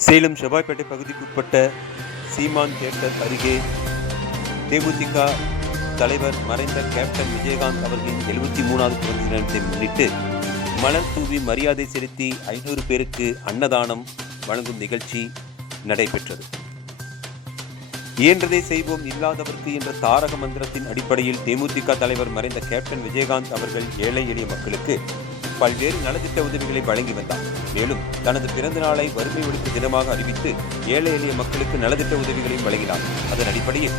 சேலம் செவ்வாய்ப்பேட்டை பகுதிக்குட்பட்ட சீமான் தியேட்டர் அருகே தேமுதிக தலைவர் மறைந்த கேப்டன் விஜயகாந்த் அவர்களின் எழுபத்தி மூணாவது பிறந்த தினத்தை முன்னிட்டு மலர் தூவி மரியாதை செலுத்தி ஐநூறு பேருக்கு அன்னதானம் வழங்கும் நிகழ்ச்சி நடைபெற்றது. இயன்றதை செய்வோம் இல்லாதவர்க்கு என்ற தாரக மந்திரத்தின் அடிப்படையில் தேமுதிக தலைவர் மறைந்த கேப்டன் விஜயகாந்த் அவர்கள் ஏழை எளிய மக்களுக்கு பல்வேறு நலத்திட்ட உதவிகளை வழங்கி வந்தார். மேலும் தனது பிறந்த நாளை வறுமை ஒழிப்பு தினமாக அறிவித்து ஏழை எளிய மக்களுக்கு நலத்திட்ட உதவிகளையும் வழங்கினார். அதன் அடிப்படையில்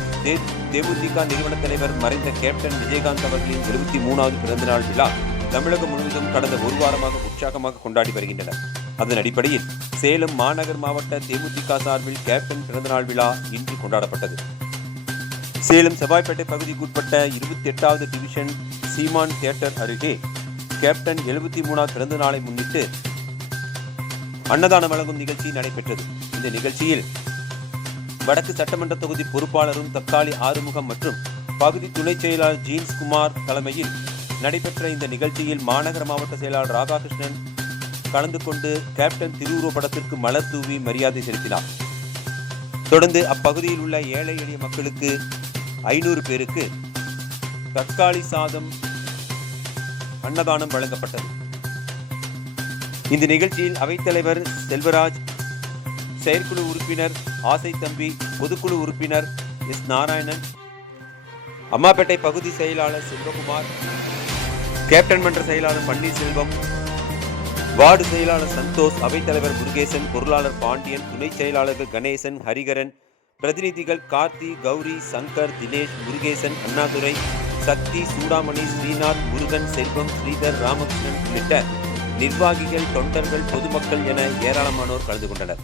தேமுதிக நிறுவன தலைவர் மறைந்த கேப்டன் விஜயகாந்த் அவர்களின் எழுபத்தி மூணாவது பிறந்தநாள் விழா தமிழகம் முழுவதும் கடந்த ஒரு வாரமாக உற்சாகமாக கொண்டாடி வருகின்றனர். அதன் அடிப்படையில் சேலம் மாநகர் மாவட்ட தேமுதிக சார்பில் கேப்டன் பிறந்தநாள் விழா இன்று கொண்டாடப்பட்டது. சேலம் செவ்வாய்ப்பேட்டை பகுதிக்குட்பட்ட இருபத்தி எட்டாவது டிவிஷன் சீமான் தியேட்டர் அருகே கேப்டன் எழுபத்தி மூணாவது பிறந்த நாளை முன்னிட்டு அன்னதானம் வழங்கும் நிகழ்ச்சி நடைபெற்றது. இந்த நிகழ்ச்சியில் வடக்கு சட்டமன்ற தொகுதி பொறுப்பாளரும் தக்காளி ஆறுமுகம் மற்றும் பகுதி துணை செயலாளர் ஜீன்ஸ் குமார் தலைமையில் நடைபெற்ற இந்த நிகழ்ச்சியில் மாநகர மாவட்ட செயலாளர் ராதாகிருஷ்ணன் கலந்து கொண்டு கேப்டன் திருவுருவ படத்திற்கு மலர் தூவி மரியாதை செலுத்தினார். தொடர்ந்து அப்பகுதியில் உள்ள ஏழை எளிய மக்களுக்கு ஐநூறு பேருக்கு தக்காளி சாதம் அன்னதானம் வழங்கப்பட்டது. இந்த நிகழ்ச்சியில் அவைத்தலைவர் செல்வராஜ் செயற்குழு உறுப்பினர் ஆசை தம்பி பொதுக்குழு உறுப்பினர் எஸ் நாராயணன் அம்மாப்பேட்டை பகுதி செயலாளர் செல்வகுமார் கேப்டன் மன்ற செயலாளர் பன்னீர்செல்வம் வார்டு செயலாளர் சந்தோஷ் அவைத்தலைவர் முருகேசன் பொருளாளர் பாண்டியன் துணை செயலாளர்கள் கணேசன் ஹரிகரன் பிரதிநிதிகள் கார்த்தி கௌரி சங்கர் தினேஷ் முருகேசன் அண்ணாதுரை சக்தி சூடாமணி ஸ்ரீநாத் முருகன் செல்வம் ஸ்ரீதர் ராமகிருஷ்ணன் உள்ளிட்ட நிர்வாகிகள் தொண்டர்கள் பொதுமக்கள் என ஏராளமானோர் கலந்து கொண்டனர்.